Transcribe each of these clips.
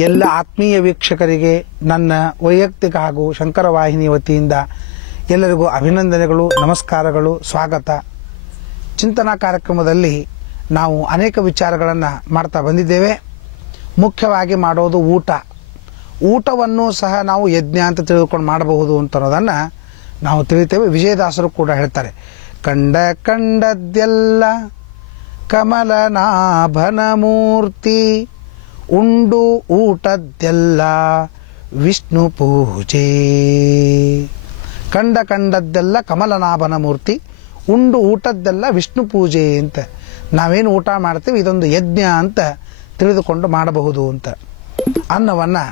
ಎಲ್ಲ ಆತ್ಮೀಯ ವೀಕ್ಷಕರಿಗೆ ನನ್ನ ವೈಯಕ್ತಿಕ ಹಾಗೂ ಶಂಕರ ವಾಹಿನಿ ವತಿಯಿಂದ ಎಲ್ಲರಿಗೂ ಅಭಿನಂದನೆಗಳು, ನಮಸ್ಕಾರಗಳು, ಸ್ವಾಗತ. ಚಿಂತನಾ ಕಾರ್ಯಕ್ರಮದಲ್ಲಿ ನಾವು ಅನೇಕ ವಿಚಾರಗಳನ್ನು ಮಾಡ್ತಾ ಬಂದಿದ್ದೇವೆ. ಮುಖ್ಯವಾಗಿ ಮಾಡೋದು ಊಟವನ್ನು ಸಹ ನಾವು ಯಜ್ಞ ಅಂತ ತಿಳಿದುಕೊಂಡು ಮಾಡಬಹುದು ಅಂತ ಅನ್ನೋದನ್ನು ನಾವು ತಿಳಿತೇವೆ. ವಿಜಯದಾಸರು ಕೂಡ ಹೇಳ್ತಾರೆ, ಕಂಡದ್ದೆಲ್ಲ ಕಮಲನಾಭನ ಮೂರ್ತಿ, ಉಂಡು ಊಟದ್ದೆಲ್ಲ ವಿಷ್ಣು ಪೂಜೆ. ಕಂಡದ್ದೆಲ್ಲ ಕಮಲನಾಭನ ಮೂರ್ತಿ, ಉಂಡು ಊಟದ್ದೆಲ್ಲ ವಿಷ್ಣು ಪೂಜೆ ಅಂತ. ನಾವೇನು ಊಟ ಮಾಡ್ತೀವಿ ಇದೊಂದು ಯಜ್ಞ ಅಂತ ತಿಳಿದುಕೊಂಡು ಮಾಡಬಹುದು ಅಂತ. ಅನ್ನವನ್ನು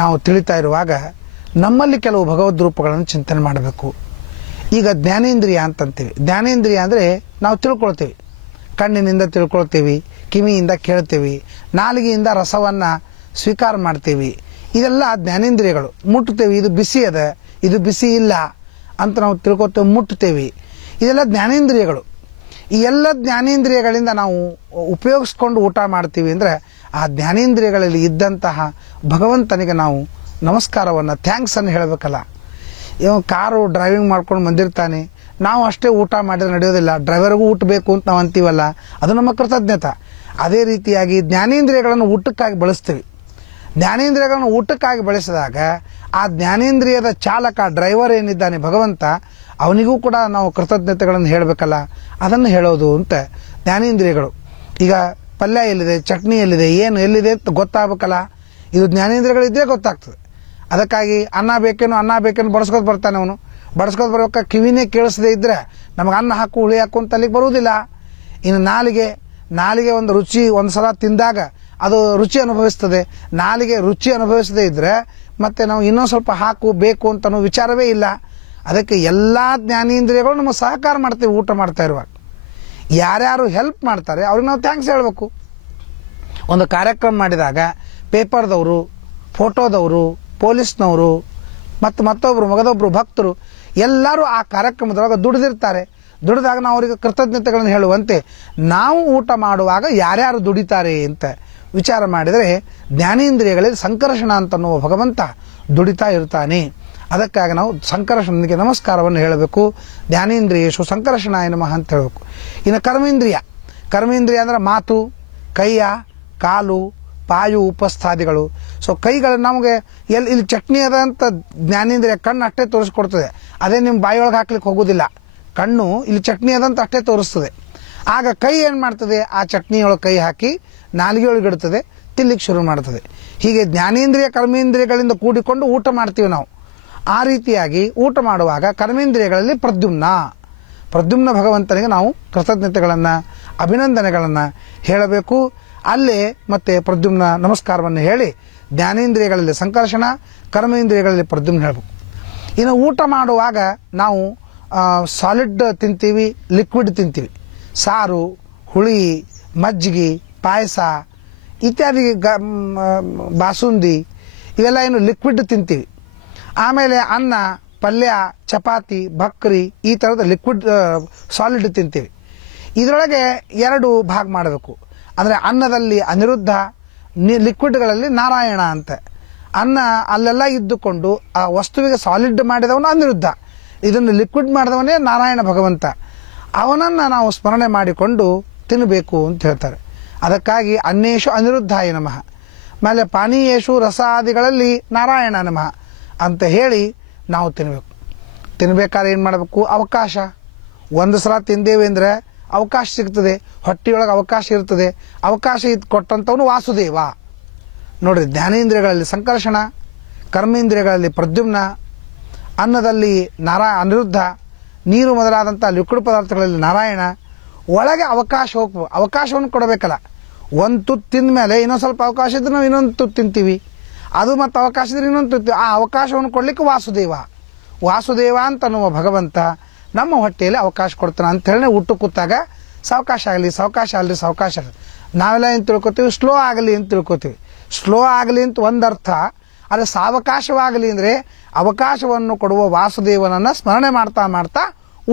ನಾವು ತಿಳಿತಾ ಇರುವಾಗ ನಮ್ಮಲ್ಲಿ ಕೆಲವು ಭಗವದ್ ರೂಪಗಳನ್ನು ಚಿಂತನೆ ಮಾಡಬೇಕು. ಈಗ ಜ್ಞಾನೇಂದ್ರಿಯ ಅಂತಂತೀವಿ. ಜ್ಞಾನೇಂದ್ರಿಯ ಅಂದರೆ ನಾವು ತಿಳ್ಕೊಳ್ತೀವಿ, ಕಣ್ಣಿನಿಂದ ತಿಳ್ಕೊಳ್ತೀವಿ, ಕಿವಿಯಿಂದ ಕೇಳ್ತೀವಿ, ನಾಲಿಗೆಯಿಂದ ರಸವನ್ನು ಸ್ವೀಕಾರ ಮಾಡ್ತೀವಿ. ಇದೆಲ್ಲ ಜ್ಞಾನೇಂದ್ರಿಯಗಳು. ಮುಟ್ತೇವೆ, ಇದು ಬಿಸಿ ಅದ, ಇದು ಬಿಸಿ ಇಲ್ಲ ಅಂತ ನಾವು ತಿಳ್ಕೊತೇವೆ, ಮುಟ್ತೇವೆ. ಇದೆಲ್ಲ ಜ್ಞಾನೇಂದ್ರಿಯಗಳು. ಈ ಎಲ್ಲ ಜ್ಞಾನೇಂದ್ರಿಯಗಳಿಂದ ನಾವು ಉಪಯೋಗಿಸ್ಕೊಂಡು ಊಟ ಮಾಡ್ತೀವಿ ಅಂದರೆ ಆ ಜ್ಞಾನೇಂದ್ರಿಯಗಳಲ್ಲಿ ಇದ್ದಂತಹ ಭಗವಂತನಿಗೆ ನಾವು ನಮಸ್ಕಾರವನ್ನು, ಥ್ಯಾಂಕ್ಸನ್ನು ಹೇಳಬೇಕಲ್ಲ. ಕಾರು ಡ್ರೈವಿಂಗ್ ಮಾಡ್ಕೊಂಡು ಬಂದಿರ್ತಾನೆ, ನಾವು ಅಷ್ಟೇ ಊಟ ಮಾಡಿದ್ರೆ ನಡೆಯೋದಿಲ್ಲ, ಡ್ರೈವರ್ಗೂ ಊಟ ಬೇಕು ಅಂತ ನಾವು ಅಂತೀವಲ್ಲ, ಅದು ನಮ್ಮ ಕೃತಜ್ಞತೆ. ಅದೇ ರೀತಿಯಾಗಿ ಜ್ಞಾನೇಂದ್ರಿಯಗಳನ್ನು ಊಟಕ್ಕಾಗಿ ಬಳಸ್ತೀವಿ. ಜ್ಞಾನೇಂದ್ರಿಯಗಳನ್ನು ಊಟಕ್ಕಾಗಿ ಬಳಸಿದಾಗ ಆ ಜ್ಞಾನೇಂದ್ರಿಯದ ಚಾಲಕ, ಡ್ರೈವರ್ ಏನಿದ್ದಾನೆ ಭಗವಂತ, ಅವನಿಗೂ ಕೂಡ ನಾವು ಕೃತಜ್ಞತೆಗಳನ್ನು ಹೇಳಬೇಕಲ್ಲ, ಅದನ್ನು ಹೇಳೋದು ಅಂತ ಜ್ಞಾನೇಂದ್ರಿಯಗಳು. ಈಗ ಪಲ್ಯ ಎಲ್ಲಿದೆ, ಚಟ್ನಿ ಎಲ್ಲಿದೆ, ಏನು ಎಲ್ಲಿದೆ ಅಂತ ಗೊತ್ತಾಗಬೇಕಲ್ಲ, ಇದು ಜ್ಞಾನೇಂದ್ರಿಯಗಳಿದ್ದರೆ ಗೊತ್ತಾಗ್ತದೆ. ಅದಕ್ಕಾಗಿ ಅನ್ನ ಬೇಕೇನು ಬಡಿಸ್ಕೊತ ಬರ್ತಾನೆ ಅವನು. ಬಡಿಸ್ಕೊತ ಬರ್ಬೇಕಾ ಕಿವಿನೇ ಕೇಳಿಸದೇ ಇದ್ದರೆ ನಮಗೆ ಅನ್ನ ಹಾಕು ಹುಳಿ ಹಾಕು ಅಂತ ಅಲ್ಲಿಗೆ ಬರುವುದಿಲ್ಲ. ಇನ್ನು ನಾಲಿಗೆ ಒಂದು ರುಚಿ ಒಂದು ಸಲ ತಿಂದಾಗ ಅದು ರುಚಿ ಅನುಭವಿಸ್ತದೆ. ನಾಲಿಗೆ ರುಚಿ ಅನುಭವಿಸದೇ ಇದ್ದರೆ ಮತ್ತೆ ನಾವು ಇನ್ನೊಂದು ಸ್ವಲ್ಪ ಹಾಕು ಬೇಕು ಅಂತ ಅನ್ನೋ ವಿಚಾರವೇ ಇಲ್ಲ. ಅದಕ್ಕೆ ಎಲ್ಲ ಜ್ಞಾನೇಂದ್ರಿಯಗಳು ನಮಗೆ ಸಹಕಾರ ಮಾಡ್ತೀವಿ ಊಟ ಮಾಡ್ತಾ ಇರುವಾಗ. ಯಾರ್ಯಾರು ಹೆಲ್ಪ್ ಮಾಡ್ತಾರೆ ಅವ್ರಿಗೆ ನಾವು ಥ್ಯಾಂಕ್ಸ್ ಹೇಳಬೇಕು. ಒಂದು ಕಾರ್ಯಕ್ರಮ ಮಾಡಿದಾಗ ಪೇಪರ್ದವರು, ಫೋಟೋದವರು, ಪೊಲೀಸ್ನವರು ಮತ್ತು ಮಗದೊಬ್ಬರು ಭಕ್ತರು ಎಲ್ಲರೂ ಆ ಕಾರ್ಯಕ್ರಮದೊಳಗೆ ದುಡಿದಿರ್ತಾರೆ. ದುಡಿದಾಗ ನಾವು ಅವರಿಗೆ ಕೃತಜ್ಞತೆಗಳನ್ನು ಹೇಳುವಂತೆ ನಾವು ಊಟ ಮಾಡುವಾಗ ಯಾರ್ಯಾರು ದುಡಿತಾರೆ ಅಂತ ವಿಚಾರ ಮಾಡಿದರೆ ಜ್ಞಾನೇಂದ್ರಿಯಗಳಲ್ಲಿ ಸಂಕರ್ಷಣ ಅಂತನ್ನುವ ಭಗವಂತ ದುಡಿತಾ ಇರ್ತಾನೆ. ಅದಕ್ಕಾಗಿ ನಾವು ಸಂಕರ್ಷಣನಿಗೆ ನಮಸ್ಕಾರವನ್ನು ಹೇಳಬೇಕು. ಜ್ಞಾನೇಂದ್ರಿಯೇಶು ಸಂಕರ್ಷಣಾಯ ನಮಃ ಅಂತ ಹೇಳಬೇಕು. ಇನ್ನು ಕರ್ಮೇಂದ್ರಿಯ ಅಂದರೆ ಮಾತು, ಕೈಯ, ಕಾಲು, ಪಾಯು, ಉಪಸ್ಥಾದಿಗಳು. ಸೊ ಕೈಗಳು ನಮಗೆ ಇಲ್ಲಿ ಚಟ್ನಿ ಅದ ಅಂತ ಜ್ಞಾನೇಂದ್ರಿಯ ಕಣ್ಣು ಅಷ್ಟೇ ತೋರಿಸ್ಕೊಡ್ತದೆ. ಅದೇ ನಿಮ್ಮ ಬಾಯಿಯೊಳಗೆ ಹಾಕ್ಲಿಕ್ಕೆ ಹೋಗೋದಿಲ್ಲ. ಕಣ್ಣು ಇಲ್ಲಿ ಚಟ್ನಿ ಅದಂತ ಅಷ್ಟೇ ತೋರಿಸ್ತದೆ. ಆಗ ಕೈ ಏನು ಮಾಡ್ತದೆ, ಆ ಚಟ್ನಿಯೊಳಗೆ ಕೈ ಹಾಕಿ ನಾಲಿಗೆಯೊಳಗೆ ಇಡ್ತದೆ, ತಿನ್ಲಿಕ್ಕೆ ಶುರು ಮಾಡ್ತದೆ. ಹೀಗೆ ಜ್ಞಾನೇಂದ್ರಿಯ ಕರ್ಮೇಂದ್ರಿಯಗಳಿಂದ ಕೂಡಿಕೊಂಡು ಊಟ ಮಾಡ್ತೀವಿ ನಾವು. ಆ ರೀತಿಯಾಗಿ ಊಟ ಮಾಡುವಾಗ ಕರ್ಮೇಂದ್ರಿಯಗಳಲ್ಲಿ ಪ್ರದ್ಯುಮ್ನ ಭಗವಂತನಿಗೆ ನಾವು ಕೃತಜ್ಞತೆಗಳನ್ನು, ಅಭಿನಂದನೆಗಳನ್ನು ಹೇಳಬೇಕು. ಅಲ್ಲೇ ಮತ್ತೆ ಪ್ರದ್ಯುಮ್ನ ನಮಸ್ಕಾರವನ್ನು ಹೇಳಿ ಜ್ಞಾನೇಂದ್ರಿಯಗಳಲ್ಲಿ ಸಂಕರ್ಷಣ, ಕರ್ಮೇಂದ್ರಿಯಗಳಲ್ಲಿ ಪ್ರದ್ಯುಮ್ನ ಹೇಳಬೇಕು. ಇನ್ನು ಊಟ ಮಾಡುವಾಗ ನಾವು ಸಾಲಿಡ್ ತಿಂತೀವಿ, ಲಿಕ್ವಿಡ್ ತಿಂತೀವಿ. ಸಾರು, ಹುಳಿ, ಮಜ್ಜಿಗೆ, ಪಾಯಸ ಇತ್ಯಾದಿ, ಬಾಸುಂದಿ ಇವೆಲ್ಲ ಏನು ಲಿಕ್ವಿಡ್ ತಿಂತೀವಿ. ಆಮೇಲೆ ಅನ್ನ, ಪಲ್ಯ, ಚಪಾತಿ, ಭಕ್ರಿ ಈ ಥರದ ಲಿಕ್ವಿಡ್ ಸಾಲಿಡ್ ತಿಂತೀವಿ. ಇದರೊಳಗೆ ಎರಡು ಭಾಗ ಮಾಡಬೇಕು. ಅಂದರೆ ಅನ್ನದಲ್ಲಿ ಅನಿರುದ್ಧ, ಲಿಕ್ವಿಡ್ಗಳಲ್ಲಿ ನಾರಾಯಣ ಅಂತ. ಅನ್ನ ಅಲ್ಲೆಲ್ಲ ಇದ್ದುಕೊಂಡು ಆ ವಸ್ತುವಿಗೆ ಸಾಲಿಡ್ ಮಾಡಿದವನು ಅನಿರುದ್ಧ, ಇದನ್ನು ಲಿಕ್ವಿಡ್ ಮಾಡಿದವನೇ ನಾರಾಯಣ ಭಗವಂತ. ಅವನನ್ನು ನಾವು ಸ್ಮರಣೆ ಮಾಡಿಕೊಂಡು ತಿನ್ನಬೇಕು ಅಂತ ಹೇಳ್ತಾರೆ. ಅದಕ್ಕಾಗಿ ಅನ್ನೇಶು ಅನಿರುದ್ಧಾಯ ನಮಃ, ಆಮೇಲೆ ಪಾನೀಯೇಶು ರಸಾದಿಗಳಲ್ಲಿ ನಾರಾಯಣ ನಮಃ ಅಂತ ಹೇಳಿ ನಾವು ತಿನ್ನಬೇಕು. ತಿನ್ನಬೇಕಾದ್ರೆ ಏನು ಮಾಡಬೇಕು, ಅವಕಾಶ. ಒಂದು ಸಲ ತಿಂದೇವೆ ಅಂದರೆ ಅವಕಾಶ ಸಿಗ್ತದೆ, ಹೊಟ್ಟೆಯೊಳಗೆ ಅವಕಾಶ ಇರ್ತದೆ. ಅವಕಾಶ ಕೊಟ್ಟಂಥವನು ವಾಸುದೇವ. ನೋಡ್ರಿ, ಜ್ಞಾನೇಂದ್ರಿಯಗಳಲ್ಲಿ ಸಂಕರ್ಷಣ, ಕರ್ಮೇಂದ್ರಿಯಗಳಲ್ಲಿ ಪ್ರದ್ಯುಮ್ನ, ಅನ್ನದಲ್ಲಿ ಅನಿರುದ್ಧ, ನೀರು ಮೊದಲಾದಂಥ ಲಿಕ್ವಿಡ್ ಪದಾರ್ಥಗಳಲ್ಲಿ ನಾರಾಯಣ. ಒಳಗೆ ಅವಕಾಶ ಹೋಗ್ಬೇಕು, ಅವಕಾಶವನ್ನು ಕೊಡಬೇಕಲ್ಲ. ಒಂದು ತುತ್ತು ತಿಂದ ಮೇಲೆ ಇನ್ನೊಂದು ಸ್ವಲ್ಪ ಅವಕಾಶ ಇದ್ರೆ ನಾವು ಇನ್ನೊಂದು ತುತ್ತು ತಿಂತೀವಿ, ಅದು ಮತ್ತು ಅವಕಾಶ ಇದ್ರೆ ಇನ್ನೊಂದು ತುತ್ತು. ಆ ಅವಕಾಶವನ್ನು ಕೊಡಲಿಕ್ಕೆ ವಾಸುದೇವ ಅಂತ ಅನ್ನುವ ಭಗವಂತ ನಮ್ಮ ಹೊಟ್ಟೆಯಲ್ಲಿ ಅವಕಾಶ ಕೊಡ್ತಾನೆ ಅಂಥೇಳಿ ಊಟ ಕೂತಾಗ ಸಾವಕಾಶ ಆಗಲಿ. ನಾವೆಲ್ಲ ಏನು ತಿಳ್ಕೊತೀವಿ, ಸ್ಲೋ ಆಗಲಿ ಅಂತ ತಿಳ್ಕೊತೀವಿ. ಸ್ಲೋ ಆಗಲಿ ಅಂತ ಒಂದರ್ಥ, ಆದರೆ ಸಾವಕಾಶವಾಗಲಿ ಅಂದರೆ ಅವಕಾಶವನ್ನು ಕೊಡುವ ವಾಸುದೇವನನ್ನು ಸ್ಮರಣೆ ಮಾಡ್ತಾ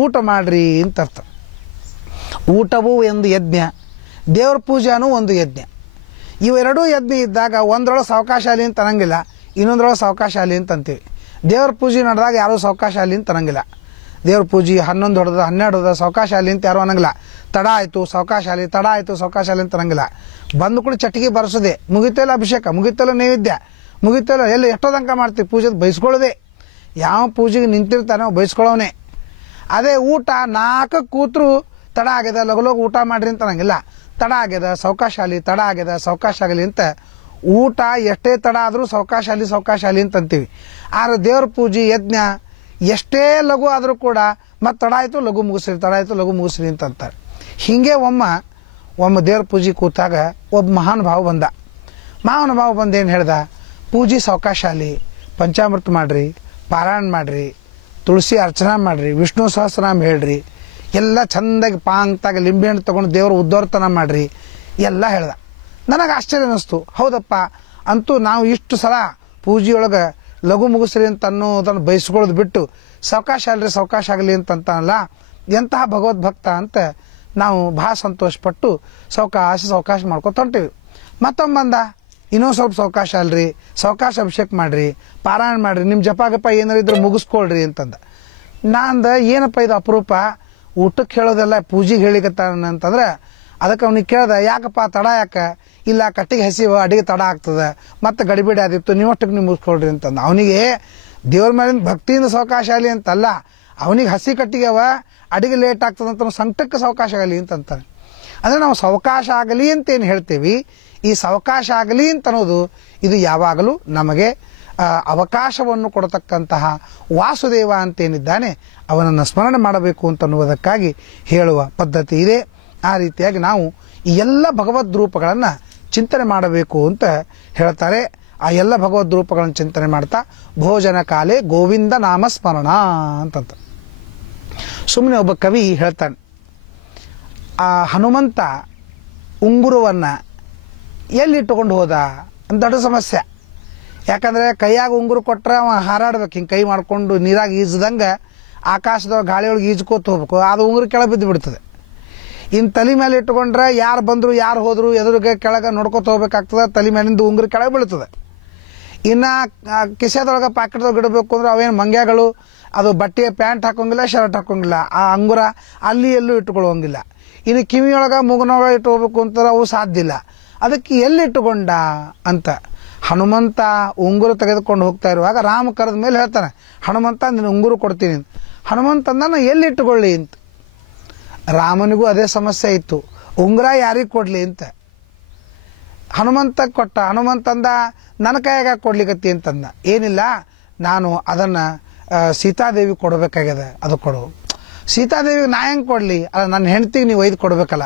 ಊಟ ಮಾಡ್ರಿ ಅಂತ ಅರ್ಥ. ಊಟವೂ ಒಂದು ಯಜ್ಞ, ದೇವರ ಪೂಜಾನೂ ಒಂದು ಯಜ್ಞ. ಇವೆರಡೂ ಯಜ್ಞ ಇದ್ದಾಗ ಒಂದ್ರೊಳಗೆ ಸಾವಕಾಶಾಲಿ ಅಂತ ಅನ್ನಂಗಿಲ್ಲ, ಇನ್ನೊಂದ್ರೊಳಗೆ ಸಾವಕಾಶಾಲಿ ಅಂತ ಅಂತೀವಿ. ದೇವ್ರ ಪೂಜೆ ನಡೆದಾಗ ಯಾರೂ ಸಾವಕಾಶಾಲಿ ಅಂತ ಅನ್ನಂಗಿಲ್ಲ. ದೇವ್ರ ಪೂಜೆ 11 ಹೊಡೆದ 12 ಹೊಡೆದ ಸಾವಕಾಶಾಲಿ ಅಂತ ಯಾರು ಅನ್ನಂಗಿಲ್ಲ. ತಡ ಆಯಿತು ಸಾವಕಾಶಾಲಿ, ತಡ ಆಯಿತು ಸಾವಕಾಶಾಲಿ ಅಂತ ಅನ್ನಂಗಿಲ್ಲ. ಬಂದು ಕೂಡ ಚಟಿಗೆ ಬರೆಸೋದೆ, ಮುಗಿತಲ್ಲ ಅಭಿಷೇಕ, ಮುಗಿತಲ್ಲ ನೈವೇದ್ಯ, ಮುಗಿತಲ್ಲ ಎಲ್ಲ ಎಷ್ಟೋ ತನಕ ಮಾಡ್ತೀವಿ. ಪೂಜೆ ಬಯಸ್ಕೊಳ್ಳೋದೆ, ಯಾವ ಪೂಜೆಗೆ ನಿಂತಿರ್ತಾನೆ ಬಯಸ್ಕೊಳ್ಳೋನೆ. ಅದೇ ಊಟ 4 ಕೂತ್ರು ತಡ ಆಗ್ಯದ ಲಗು ಊಟ ಮಾಡ್ರಿ ಅಂತ ಅನ್ನಂಗಿಲ್ಲ. ತಡ ಆಗ್ಯದ ಸಾವಕಾಶಾಲಿ, ತಡ ಆಗ್ಯದ ಸಾವಕಾಶ ಆಗಲಿ ಅಂತ ಊಟ ಎಷ್ಟೇ ತಡ ಆದರೂ ಸಾವಕಾಶಾಲಿ ಅಂತ ಅಂತೀವಿ. ಆದ್ರೆ ದೇವ್ರ ಪೂಜೆ ಯಜ್ಞ ಎಷ್ಟೇ ಲಘು ಆದರೂ ಕೂಡ ಮತ್ತೆ ತಡ ಆಯಿತು ಲಘು ಮುಗಿಸ್ರಿ, ತಡ ಆಯಿತು ಲಘು ಮುಗಿಸ್ರಿ ಅಂತ ಅಂತಾರೆ. ಹೀಗೆ ಒಮ್ಮ ದೇವ್ರ ಪೂಜೆ ಕೂತಾಗ ಒಬ್ಬ ಮಹಾನುಭಾವ ಬಂದ ಏನು ಹೇಳ್ದ, ಪೂಜೆ ಸಾವಕಾಶಾಲಿ, ಪಂಚಾಮೃತ ಮಾಡ್ರಿ, ಪಾರಾಯಣ ಮಾಡ್ರಿ, ತುಳಸಿ ಅರ್ಚನಾ ಮಾಡ್ರಿ, ವಿಷ್ಣು ಸಹಸ್ರನಾಮ ಹೇಳ್ರಿ, ಎಲ್ಲ ಚಂದಾಗಿ ಪಾಂಗ್ತಾಗ ಲಿಂಬೆಹಣ್ಣು ತೊಗೊಂಡು ದೇವ್ರ ಉದ್ದೋರ್ತನ ಮಾಡ್ರಿ ಎಲ್ಲ ಹೇಳ್ದ. ನನಗೆ ಆಶ್ಚರ್ಯ ಅನ್ನಿಸ್ತು. ಹೌದಪ್ಪ, ಅಂತೂ ನಾವು ಇಷ್ಟು ಸಲ ಪೂಜೆಯೊಳಗೆ ಲಘು ಮುಗಿಸ್ರಿ ಅಂತ ಅನ್ನೋದನ್ನು ಬಯಸ್ಕೊಳ್ಳೋದು ಬಿಟ್ಟು ಸಾವಕಾಶ ಆಗಲಿ ಅಂತಂತಾನಲ್ಲ, ಎಂತಹ ಭಗವದ್ಭಕ್ತ ಅಂತ ನಾವು ಭಾಳ ಸಂತೋಷಪಟ್ಟು ಸಾವಕಾಶ ಮಾಡ್ಕೊತ ಹೊಂಟೀವಿ. ಮತ್ತೊಮ್ಮೆ ಬಂದ, ಇನ್ನೊಂದು ಸ್ವಲ್ಪ ಸಾವಕಾಶ ಅಭಿಷೇಕ ಮಾಡ್ರಿ, ಪಾರಾಯಣ ಮಾಡ್ರಿ, ನಿಮ್ಮ ಜಪ ಏನಾರು ಇದ್ರೆ ಮುಗಿಸ್ಕೊಳ್ರಿ ಅಂತಂದ. ನಾಂದ ಏನಪ್ಪ ಇದು ಅಪರೂಪ, ಊಟಕ್ಕೆ ಹೇಳೋದೆಲ್ಲ ಪೂಜೆಗೆ ಹೇಳಿಕತ್ತಾನ ಅಂತಂದ್ರೆ ಅದಕ್ಕೆ ಅವ್ನಿಗೆ ಕೇಳ್ದೆ, ಯಾಕಪ್ಪ ತಡ ಯಾಕೆ? ಇಲ್ಲ ಕಟ್ಟಿಗೆ ಹಸಿವ ಅಡಿಗೆ ತಡ ಆಗ್ತದೆ, ಮತ್ತೆ ಗಡಿಬಿಡಿ ಆದಿತ್ತು, ನೀವಷ್ಟಕ್ಕೆ ನೀವು ಮುಗಿಸ್ಕೊಳ್ರಿ ಅಂತಂದ. ಅವನಿಗೆ ದೇವ್ರ ಮೇಲಿನ ಭಕ್ತಿಯಿಂದ ಸಾವಕಾಶಾಲಿ ಅಂತಲ್ಲ, ಅವನಿಗೆ ಹಸಿ ಕಟ್ಟಿಗೆ ಅವ, ಅಡಿಗೆ ಲೇಟ್ ಆಗ್ತದಂತ ಸಂಕಟಕ್ಕೆ ಸಾವಕಾಶ ಆಗಲಿ ಅಂತಂತಾನೆ. ಅಂದರೆ ನಾವು ಸಾವಕಾಶ ಆಗಲಿ ಅಂತೇನು ಹೇಳ್ತೀವಿ, ಈ ಸಾವಕಾಶ ಆಗಲಿ ಅಂತ ಅನ್ನೋದು ಇದು ಯಾವಾಗಲೂ ನಮಗೆ ಅವಕಾಶವನ್ನು ಕೊಡತಕ್ಕಂತಹ ವಾಸುದೇವ ಅಂತೇನಿದ್ದಾನೆ ಅವನನ್ನು ಸ್ಮರಣೆ ಮಾಡಬೇಕು ಅಂತನ್ನುವುದಕ್ಕಾಗಿ ಹೇಳುವ ಪದ್ಧತಿ ಇದೆ. ಆ ರೀತಿಯಾಗಿ ನಾವು ಈ ಎಲ್ಲ ಭಗವದ್ ರೂಪಗಳನ್ನು ಚಿಂತನೆ ಮಾಡಬೇಕು ಅಂತ ಹೇಳ್ತಾರೆ. ಆ ಎಲ್ಲ ಭಗವದ್ ರೂಪಗಳನ್ನು ಚಿಂತನೆ ಮಾಡ್ತಾ ಭೋಜನ ಕಾಲೇ ಗೋವಿಂದ ನಾಮ ಸ್ಮರಣ ಅಂತಂತ ಸುಮ್ಮನೆ ಒಬ್ಬ ಕವಿ ಹೇಳ್ತಾನೆ, ಆ ಹನುಮಂತ ಉಂಗುರವನ್ನು ಎಲ್ಲಿಟ್ಟುಕೊಂಡು ಹೋದ ಅಂತ ದೊಡ್ಡ ಸಮಸ್ಯೆ. ಯಾಕಂದರೆ ಕೈಯಾಗ ಉಂಗುರು ಕೊಟ್ಟರೆ ಅವ ಹಾರಾಡ್ಬೇಕು, ಹಿಂಗೆ ಕೈ ಮಾಡಿಕೊಂಡು ನೀರಾಗ ಈಜ್ದಂಗೆ ಆಕಾಶದೊಳಗೆ ಗಾಳಿಯೊಳಗೆ ಈಜ್ಕೋತ ಹೋಗ್ಬೇಕು, ಅದು ಉಂಗುರು ಕೆಳಗೆ ಬಿದ್ದು ಬಿಡ್ತದೆ. ಇನ್ನು ತಲೆ ಮೇಲೆ ಇಟ್ಕೊಂಡ್ರೆ ಯಾರು ಬಂದರು ಯಾರು ಹೋದರು ಎದುರಿಗೆ ಕೆಳಗೆ ನೋಡ್ಕೊತ ಹೋಗ್ಬೇಕಾಗ್ತದೆ, ತಲೆ ಮೇಲಿಂದ ಉಂಗುರು ಕೆಳಗೆ ಬೀಳ್ತದೆ. ಇನ್ನು ಕಿಸೆದೊಳಗೆ ಪ್ಯಾಕೆಟ್ದೊಳಗೆ ಇಡಬೇಕು ಅಂದ್ರೆ ಅವೇನು ಮಂಗ್ಯಗಳು, ಅದು ಬಟ್ಟೆಯ ಪ್ಯಾಂಟ್ ಹಾಕೋಂಗಿಲ್ಲ, ಶರ್ಟ್ ಹಾಕೋಂಗಿಲ್ಲ, ಆ ಅಂಗುರ ಅಲ್ಲಿ ಎಲ್ಲೂ ಇಟ್ಕೊಳ್ಳೋಂಗಿಲ್ಲ. ಇನ್ನು ಕಿವಿಯೊಳಗೆ ಮೂಗನೊಳಗೆ ಇಟ್ಟು ಹೋಗ್ಬೇಕು ಅಂತಾರೆ, ಅವು ಸಾಧ್ಯ ಇಲ್ಲ. ಅದಕ್ಕೆ ಎಲ್ಲಿಟ್ಟುಕೊಂಡ ಅಂತ ಹನುಮಂತ ಉಂಗುರ ತೆಗೆದುಕೊಂಡು ಹೋಗ್ತಾ ಇರುವಾಗ ರಾಮ ಕರೆದ ಮೇಲೆ ಹೇಳ್ತಾನೆ, ಹನುಮಂತ ನೀನು ಉಂಗುರು ಕೊಡ್ತೀನಿ. ಹನುಮಂತಂದನ ಎಲ್ಲಿಟ್ಟುಕೊಳ್ಳಿ ಅಂತ. ರಾಮನಿಗೂ ಅದೇ ಸಮಸ್ಯೆ ಇತ್ತು, ಉಂಗುರ ಯಾರಿಗೆ ಕೊಡಲಿ ಅಂತ. ಹನುಮಂತ ಕೊಟ್ಟ. ಹನುಮಂತಂದ ನನ್ನ ಕೈಯಾಗ ಕೊಡ್ಲಿಕತ್ತಿ ಅಂತಂದ. ಏನಿಲ್ಲ, ನಾನು ಅದನ್ನು ಸೀತಾದೇವಿ ಕೊಡಬೇಕಾಗ್ಯದ, ಅದು ಕೊಡು. ಸೀತಾದೇವಿಗೆ ನಾ ಹೆಂಗೆ ಕೊಡಲಿ? ಅಲ್ಲ, ನನ್ನ ಹೆಂಡ್ತಿಗೆ ನೀವು ಒಯ್ದು ಕೊಡಬೇಕಲ್ಲ.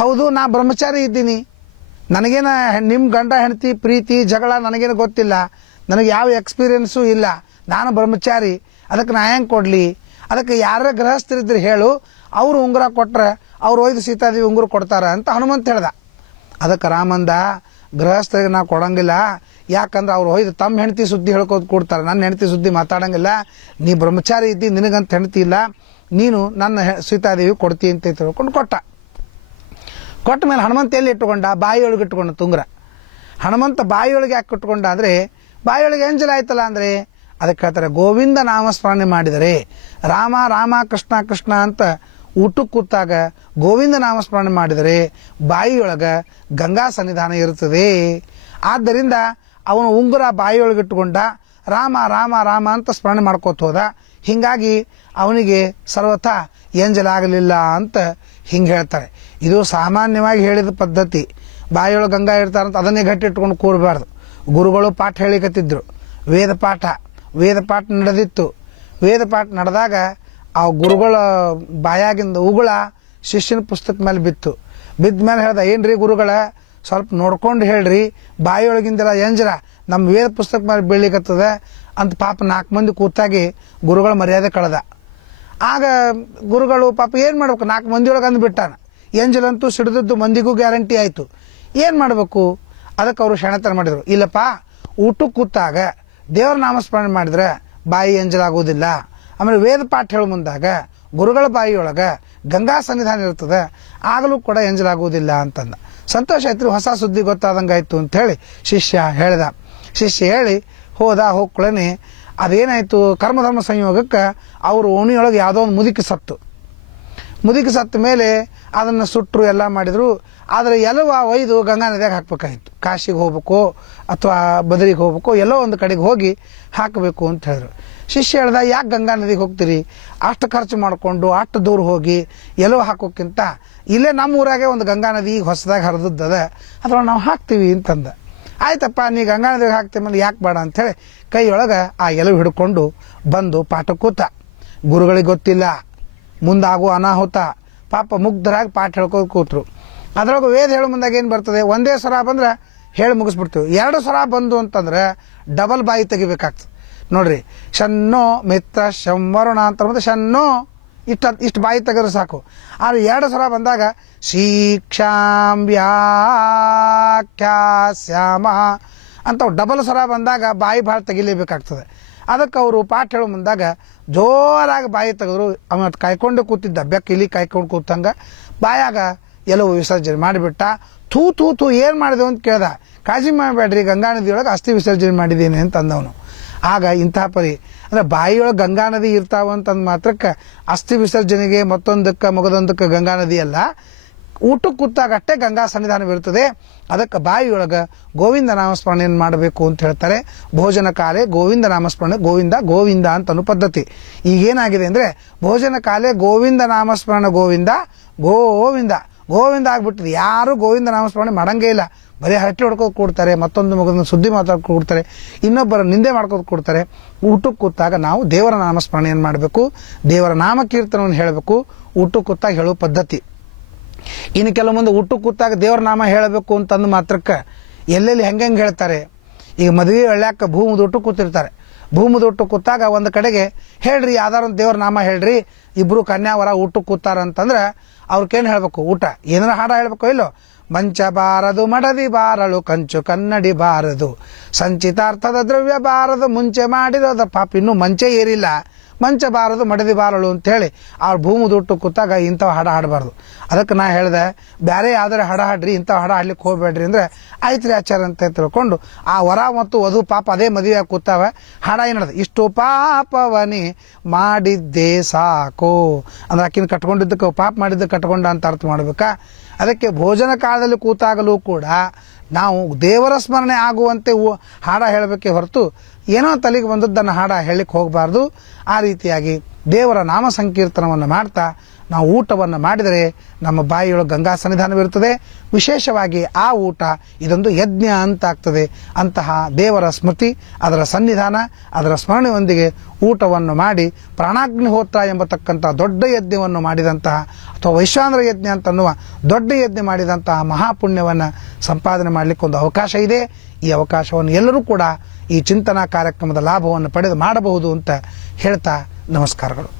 ಹೌದು, ನಾ ಬ್ರಹ್ಮಚಾರಿ ಇದ್ದೀನಿ, ನನಗೇನ ನಿಮ್ಮ ಗಂಡ ಹೆಂಡತಿ ಪ್ರೀತಿ ಜಗಳ ನನಗೇನು ಗೊತ್ತಿಲ್ಲ, ನನಗೆ ಯಾವ ಎಕ್ಸ್ಪೀರಿಯೆನ್ಸು ಇಲ್ಲ, ನಾನು ಬ್ರಹ್ಮಚಾರಿ, ಅದಕ್ಕೆ ನಾ ಹೆಂಗೆ ಕೊಡಲಿ? ಅದಕ್ಕೆ ಯಾರ ಗೃಹಸ್ಥರಿದ್ರೆ ಹೇಳು, ಅವರು ಉಂಗುರ ಕೊಟ್ರೆ ಅವ್ರು ಒಯ್ದು ಸೀತಾದೇವಿ ಉಂಗುರ ಕೊಡ್ತಾರ ಅಂತ ಹನುಮಂತ ಹೇಳ್ದ. ಅದಕ್ಕೆ ರಾಮಂದ, ಗೃಹಸ್ಥರಿಗೆ ನಾ ಕೊಡಂಗಿಲ್ಲ, ಯಾಕಂದ್ರೆ ಅವ್ರು ಒಯ್ದು ತಮ್ಮ ಹೆಂಡತಿ ಸುದ್ದಿ ಹೇಳ್ಕೋದು ಕೊಡ್ತಾರೆ, ನನ್ನ ಹೆಂಡತಿ ಸುದ್ದಿ ಮಾತಾಡಂಗಿಲ್ಲ. ನೀ ಬ್ರಹ್ಮಚಾರಿ ಇದ್ದಿ, ನಿನಗಂತ ಹೆಂಡತಿ ಇಲ್ಲ, ನೀನು ನನ್ನ ಸೀತಾದೇವಿ ಕೊಡ್ತಿ ಅಂತ ತಿಳ್ಕೊಂಡು ಕೊಟ್ಟ ಮೇಲೆ ಹನುಮಂತ ಎಲ್ಲಿ ಇಟ್ಟುಕೊಂಡ? ಬಾಯಿಯೊಳಗೆ ಇಟ್ಕೊಂಡ ತುಂಗ್ರ. ಹನುಮಂತ ಬಾಯಿಯೊಳಗೆ ಯಾಕೆ ಇಟ್ಕೊಂಡ ಅಂದರೆ, ಬಾಯಿಯೊಳಗೆ ಏಂಜಲ್ ಆಯ್ತಲ್ಲ ಅಂದರೆ ಅದಕ್ಕೆ ಹೇಳ್ತಾರೆ, ಗೋವಿಂದ ನಾಮಸ್ಮರಣೆ ಮಾಡಿದರೆ ರಾಮ ರಾಮ ಕೃಷ್ಣ ಕೃಷ್ಣ ಅಂತ ಊಟಕ್ಕೆ ಕೂತಾಗ ಗೋವಿಂದ ನಾಮಸ್ಮರಣೆ ಮಾಡಿದರೆ ಬಾಯಿಯೊಳಗೆ ಗಂಗಾ ಸನ್ನಿಧಾನ ಇರುತ್ತದೆ. ಆದ್ದರಿಂದ ಅವನು ಉಂಗುರ ಬಾಯಿಯೊಳಗೆ ಇಟ್ಟುಕೊಂಡ, ರಾಮ ರಾಮ ರಾಮ ಅಂತ ಸ್ಮರಣೆ ಮಾಡ್ಕೋತ ಹೋದ. ಹೀಗಾಗಿ ಅವನಿಗೆ ಸರ್ವಥಾ ಏಂಜಲಾಗಲಿಲ್ಲ ಅಂತ ಹಿಂಗೆ ಹೇಳ್ತಾರೆ. ಇದು ಸಾಮಾನ್ಯವಾಗಿ ಹೇಳಿದ ಪದ್ಧತಿ. ಬಾಯಿಯೊಳಗೆ ಗಂಗಾ ಇರ್ತಾರಂತ ಅದನ್ನೇ ಗಟ್ಟಿ ಇಟ್ಕೊಂಡು ಕೂರಬಾರ್ದು. ಗುರುಗಳು ಪಾಠ ಹೇಳಿಕತ್ತಿದ್ರು, ವೇದ ಪಾಠ ನಡೆದಿತ್ತು. ವೇದ ಪಾಠ ನಡೆದಾಗ ಆ ಗುರುಗಳ ಬಾಯಾಗಿಂದ ಉಗುಳ ಶಿಷ್ಯನ ಪುಸ್ತಕ ಮೇಲೆ ಬಿದ್ದ ಮೇಲೆ ಹೇಳ್ದ, ಏನ್ರಿ ಗುರುಗಳ ಸ್ವಲ್ಪ ನೋಡ್ಕೊಂಡು ಹೇಳ್ರಿ, ಬಾಯಿಯೊಳಗಿಂದೆಲ್ಲ ಎಂಜರ ನಮ್ಮ ವೇದ ಪುಸ್ತಕ ಮೇಲೆ ಬೀಳ್ಲಿಕ್ಕತ್ತದ ಅಂತ ಪಾಪ 4 ಮಂದಿ ಕೂತಾಗಿ ಗುರುಗಳ ಮರ್ಯಾದೆ ಕಳೆದ. ಆಗ ಗುರುಗಳು ಪಾಪ ಏನು ಮಾಡ್ಬೇಕು, 4 ಮಂದಿಯೊಳಗೆ ಅಂದ್ಬಿಟ್ಟಾನ. ಎಂಜಲಂತೂ ಸಿಡಿದದ್ದು ಮಂದಿಗೂ ಗ್ಯಾರಂಟಿ ಆಯಿತು. ಏನು ಮಾಡಬೇಕು? ಅದಕ್ಕೆ ಅವರು ಶಣತನ ಮಾಡಿದರು, ಇಲ್ಲಪ್ಪ, ಊಟಕ್ಕೆ ಕೂತಾಗ ದೇವರ ನಾಮಸ್ಮರಣೆ ಮಾಡಿದ್ರೆ ಬಾಯಿ ಎಂಜಲಾಗೋದಿಲ್ಲ. ಆಮೇಲೆ ವೇದ ಪಾಠ ಹೇಳೋ ಮುಂದಾಗ ಗುರುಗಳ ಬಾಯಿಯೊಳಗ ಗಂಗಾ ಸನ್ನಿಧಾನ ಇರ್ತದೆ, ಆಗಲೂ ಕೂಡ ಎಂಜಲಾಗುವುದಿಲ್ಲ ಅಂತಂದ. ಸಂತೋಷ ಆಯ್ತು, ಹೊಸ ಸುದ್ದಿ ಗೊತ್ತಾದಂಗಾಯ್ತು ಅಂತ ಹೇಳಿ ಶಿಷ್ಯ ಹೇಳ್ದ. ಶಿಷ್ಯ ಹೇಳಿ ಹೋಗ್ಕೊಳ್ಳೆ ಅದೇನಾಯ್ತು, ಕರ್ಮಧರ್ಮ ಸಂಯೋಗಕ್ಕೆ ಅವ್ರ ಓಣಿಯೊಳಗೆ ಯಾವುದೋ ಒಂದು ಮುದುಕಿ ಸತ್ತ ಮೇಲೆ ಅದನ್ನು ಸುಟ್ಟರು, ಎಲ್ಲ ಮಾಡಿದ್ರು. ಆದರೆ ಎಲ್ಲವ ಒಯ್ದು ಗಂಗಾ ನದಿಯಾಗ ಹಾಕ್ಬೇಕಾಗಿತ್ತು. ಕಾಶಿಗೆ ಹೋಗ್ಬೇಕು ಅಥವಾ ಬದರಿಗೆ ಹೋಗ್ಬೇಕು, ಎಲ್ಲೋ ಒಂದು ಕಡೆಗೆ ಹೋಗಿ ಹಾಕಬೇಕು ಅಂತ ಹೇಳಿದ್ರು. ಶಿಷ್ಯ ಹೇಳ್ದ, ಯಾಕೆ ಗಂಗಾ ನದಿಗೆ ಹೋಗ್ತೀರಿ, ಅಷ್ಟು ಖರ್ಚು ಮಾಡಿಕೊಂಡು ಅಷ್ಟು ದೂರ ಹೋಗಿ ಎಲ್ಲೋ ಹಾಕೋಕ್ಕಿಂತ ಇಲ್ಲೇ ನಮ್ಮ ಊರಾಗೆ ಒಂದು ಗಂಗಾ ನದಿ ಹೊಸದಾಗಿ ಹರಿದದ್ದದ, ಅದ್ರೊಳಗೆ ನಾವು ಹಾಕ್ತೀವಿ ಅಂತಂದ. ಆಯ್ತಪ್ಪ, ನೀ ಗಂಗಾ ನದಿಗೆ ಹಾಕ್ತೀವಿ ಯಾಕೆ ಬೇಡ ಅಂಥೇಳಿ ಕೈಯೊಳಗೆ ಆ ಎಲವು ಹಿಡ್ಕೊಂಡು ಬಂದು ಪಾಠ ಕೂತ. ಗುರುಗಳಿಗೆ ಗೊತ್ತಿಲ್ಲ ಮುಂದಾಗೋ ಅನಾಹುತ, ಪಾಪ ಮುಗ್ಧರಾಗಿ ಪಾಠ ಹೇಳ್ಕೊಂಡು ಕೂತ್ರು. ಅದ್ರೊಳಗೆ ವೇದ ಹೇಳೋ ಮುಂದಾಗ ಏನು ಬರ್ತದೆ, ಒಂದೇ ಸ್ವರ ಬಂದ್ರೆ ಹೇಳಿ ಮುಗಿಸ್ಬಿಡ್ತೀವಿ. 2 ಸ್ವರ ಬಂದು ಅಂತಂದ್ರೆ ಡಬಲ್ ಬಾಯಿ ತೆಗಿಬೇಕಾಗ್ತದೆ. ನೋಡ್ರಿ, ಶನ್ನೋ ಮಿತ್ರ ಶಂವರುಣ ಅಂತ ಮತ್ತೆ ಶನ್ನೋ ಇಷ್ಟು ಬಾಯಿ ತೆಗೆದ್ರೆ ಸಾಕು. ಆದ್ರೆ 2 ಸ್ವರ ಬಂದಾಗ ಶೀಕ್ಷಾಂ ವ್ಯಾಖ್ಯಾಸ್ಯಾಮ ಅಂತ ಡಬಲ್ ಸ್ವರ ಬಂದಾಗ ಬಾಯಿ ಭಾಳ ತೆಗಿಲೇಬೇಕಾಗ್ತದೆ. ಅದಕ್ಕೆ ಅವರು ಪಾಠ ಹೇಳೋ ಮುಂದಾಗ ಜೋರಾಗಿ ಬಾಯಿ ತೆಗೆದ್ರು. ಅವತ್ತು ಕಾಯ್ಕೊಂಡು ಕೂತಿದ್ದ ಬೆಕ್ಕ ಇಲ್ಲಿ ಕಾಯ್ಕೊಂಡು ಕೂತಂಗ ಬಾಯಾಗ ಎಲ್ಲವೂ ವಿಸರ್ಜನೆ ಮಾಡಿಬಿಟ್ಟ. ಥೂ ಥೂ ಥೂ ಏನು ಮಾಡಿದೆವು ಅಂತ ಕೇಳ್ದ. ಕಾಳಜಿ ಮಾಡಬೇಡ್ರಿ, ಗಂಗಾ ನದಿಯೊಳಗೆ ಅಸ್ಥಿ ವಿಸರ್ಜನೆ ಮಾಡಿದ್ದೀನಿ ಅಂತ ಅಂದವನು. ಆಗ ಇಂತಹ ಪರಿ ಅಂದರೆ ಬಾಯಿಯೊಳಗೆ ಗಂಗಾ ನದಿ ಇರ್ತಾವಂತಂದು ಮಾತ್ರಕ್ಕೆ ಅಸ್ಥಿ ವಿಸರ್ಜನೆಗೆ ಮತ್ತೊಂದಕ್ಕೆ ಮಗದೊಂದಕ್ಕೆ ಗಂಗಾ ನದಿ ಅಲ್ಲ, ಊಟಕ್ಕೆ ಕೂತಾಗ ಅಷ್ಟೇ ಗಂಗಾ ಸನ್ನಿಧಾನವಿರುತ್ತದೆ. ಅದಕ್ಕೆ ಬಾಯಿಯೊಳಗೆ ಗೋವಿಂದ ನಾಮಸ್ಮರಣೆಯನ್ನು ಮಾಡಬೇಕು ಅಂತ ಹೇಳ್ತಾರೆ. ಭೋಜನ ಕಾಲೇ ಗೋವಿಂದ ನಾಮಸ್ಮರಣೆ, ಗೋವಿಂದ ಗೋವಿಂದ ಅಂತ ಅನ್ನೋ ಪದ್ಧತಿ. ಈಗೇನಾಗಿದೆ ಅಂದರೆ ಭೋಜನ ಕಾಲೇ ಗೋವಿಂದ ನಾಮಸ್ಮರಣೆ, ಗೋವಿಂದ ಗೋವಿಂದ ಗೋವಿಂದ ಆಗ್ಬಿಟ್ಟಿದೆ. ಯಾರು ಗೋವಿಂದ ನಾಮಸ್ಮರಣೆ ಮಾಡಂಗೇ ಇಲ್ಲ. ಬರೀ ಹರಟಿ ಹೊಡ್ಕೋದು ಕೊಡ್ತಾರೆ, ಮತ್ತೊಂದು ಮಗದೊಂದು ಸುದ್ದಿ ಮಾತಾಡ್ಕೊಂಡು ಕೊಡ್ತಾರೆ, ಇನ್ನೊಬ್ಬರ ನಿಂದೆ ಮಾಡ್ಕೋದು ಕೊಡ್ತಾರೆ. ಊಟಕ್ಕೆ ಕೂತಾಗ ನಾವು ದೇವರ ನಾಮಸ್ಮರಣೆಯನ್ನು ಮಾಡಬೇಕು, ದೇವರ ನಾಮಕೀರ್ತನವನ್ನು ಹೇಳಬೇಕು. ಊಟಕ್ಕೆ ಕೂತಾಗ ಹೇಳೋ ಪದ್ಧತಿ. ಇನ್ನು ಕೆಲವು ಮಂದಿ ಊಟಕ್ಕೆ ಕೂತಾಗ ದೇವರ ನಾಮ ಹೇಳಬೇಕು ಅಂತಂದು ಮಾತ್ರಕ್ಕೆ ಎಲ್ಲೆಲ್ಲಿ ಹೆಂಗೆ ಹೇಳ್ತಾರೆ. ಈಗ ಮದುವೆ ಒಳ್ಳ್ಯಾಕ ಭೂಮದ ಊಟಕ್ಕೆ ಕೂತಿರ್ತಾರೆ. ಭೂಮದ ಊಟಕ್ಕೆ ಕೂತಾಗ ಒಂದು ಕಡೆಗೆ ಹೇಳ್ರಿ ಯಾವ್ದಾರ ಒಂದು ದೇವ್ರ ನಾಮ ಹೇಳ್ರಿ, ಇಬ್ರು ಕನ್ಯಾವರ ಊಟಕ್ಕೆ ಕೂತಾರ ಅಂತಂದ್ರೆ ಅವ್ರಿಗೇನು ಹೇಳ್ಬೇಕು, ಊಟ ಏನಾರ ಹಾಡ ಹೇಳ್ಬೇಕು ಇಲ್ಲೋ. ಮಂಚ ಬಾರದು ಮಡದಿ ಬಾರಳು, ಕಂಚು ಕನ್ನಡಿ ಬಾರದು, ಸಂಚಿತಾರ್ಥದ ದ್ರವ್ಯ ಬಾರದು, ಮುಂಚೆ ಮಾಡಿರೋದ ಪಾಪ ಇನ್ನೂ ಮಂಚೆ ಏರಿಲ್ಲ, ಮಂಚ ಬಾರದು ಮಡದಿ ಬಾರಳು ಅಂತೇಳಿ ಅವ್ರ ಭೂಮದ ಊಟ ಕೂತಾಗ ಇಂಥವು ಹಾಡ ಹಾಡಬಾರ್ದು. ಅದಕ್ಕೆ ನಾ ಹೇಳಿದೆ, ಬೇರೆ ಯಾವ್ದಾರ ಹಾಡ ಹಾಡ್ರಿ, ಇಂಥವು ಹಾಡ ಹಾಡ್ಲಿಕ್ಕೆ ಹೋಗ್ಬೇಡ್ರಿ ಅಂದ್ರೆ ಆಯ್ತ್ರಿ ಆಚಾರ ಅಂತ ತಿಳ್ಕೊಂಡು ಆ ವರ ಮತ್ತು ವಧು ಪಾಪ ಅದೇ ಮದುವೆ ಕೂತಾವ. ಹಾಡ ಏನದ, ಇಷ್ಟು ಪಾಪವನಿ ಮಾಡಿದ್ದೇ ಸಾಕು ಅಂದ್ರೆ ಆಕಿನ ಕಟ್ಕೊಂಡಿದ್ದಕ್ಕೆ ಪಾಪ ಮಾಡಿದ್ದಕ್ಕೆ ಕಟ್ಕೊಂಡ ಅಂತ ಅರ್ಥ ಮಾಡ್ಬೇಕಾ. ಅದಕ್ಕೆ ಭೋಜನ ಕಾಲದಲ್ಲಿ ಕೂತಾಗಲೂ ಕೂಡ ನಾವು ದೇವರ ಸ್ಮರಣೆ ಆಗುವಂತೆ ಹಾಡ ಹೇಳಬೇಕೇ ಹೊರತು ಏನೋ ತಲೆಗೆ ಬಂದದ್ದನ್ನು ಹಾಡ ಹೇಳಲಿಕ್ಕೆ ಹೋಗಬಾರ್ದು. ಆ ರೀತಿಯಾಗಿ ದೇವರ ನಾಮ ಸಂಕೀರ್ತನವನ್ನು ಮಾಡ್ತಾ ನಾವು ಊಟವನ್ನು ಮಾಡಿದರೆ ನಮ್ಮ ಬಾಯಿಯೊಳಗೆ ಗಂಗಾ ಸನ್ನಿಧಾನವಿರುತ್ತದೆ. ವಿಶೇಷವಾಗಿ ಆ ಊಟ ಇದೊಂದು ಯಜ್ಞ ಅಂತ ಆಗ್ತದೆ. ಅಂತಹ ದೇವರ ಸ್ಮೃತಿ, ಅದರ ಸನ್ನಿಧಾನ, ಅದರ ಸ್ಮರಣೆಯೊಂದಿಗೆ ಊಟವನ್ನು ಮಾಡಿ ಪ್ರಾಣಾಗ್ನಿಹೋತ್ರ ಎಂಬತಕ್ಕಂಥ ದೊಡ್ಡ ಯಜ್ಞವನ್ನು ಮಾಡಿದಂತಹ ಅಥವಾ ವೈಶ್ವಾನರ ಯಜ್ಞ ಅಂತನ್ನುವ ದೊಡ್ಡ ಯಜ್ಞ ಮಾಡಿದಂತಹ ಮಹಾಪುಣ್ಯವನ್ನು ಸಂಪಾದನೆ ಮಾಡಲಿಕ್ಕೆ ಒಂದು ಅವಕಾಶ ಇದೆ. ಈ ಅವಕಾಶವನ್ನು ಎಲ್ಲರೂ ಕೂಡ ಈ ಚಿಂತನಾ ಕಾರ್ಯಕ್ರಮದ ಲಾಭವನ್ನು ಪಡೆದು ಮಾಡಬಹುದು ಅಂತ ಹೇಳ್ತಾ ನಮಸ್ಕಾರಗಳು.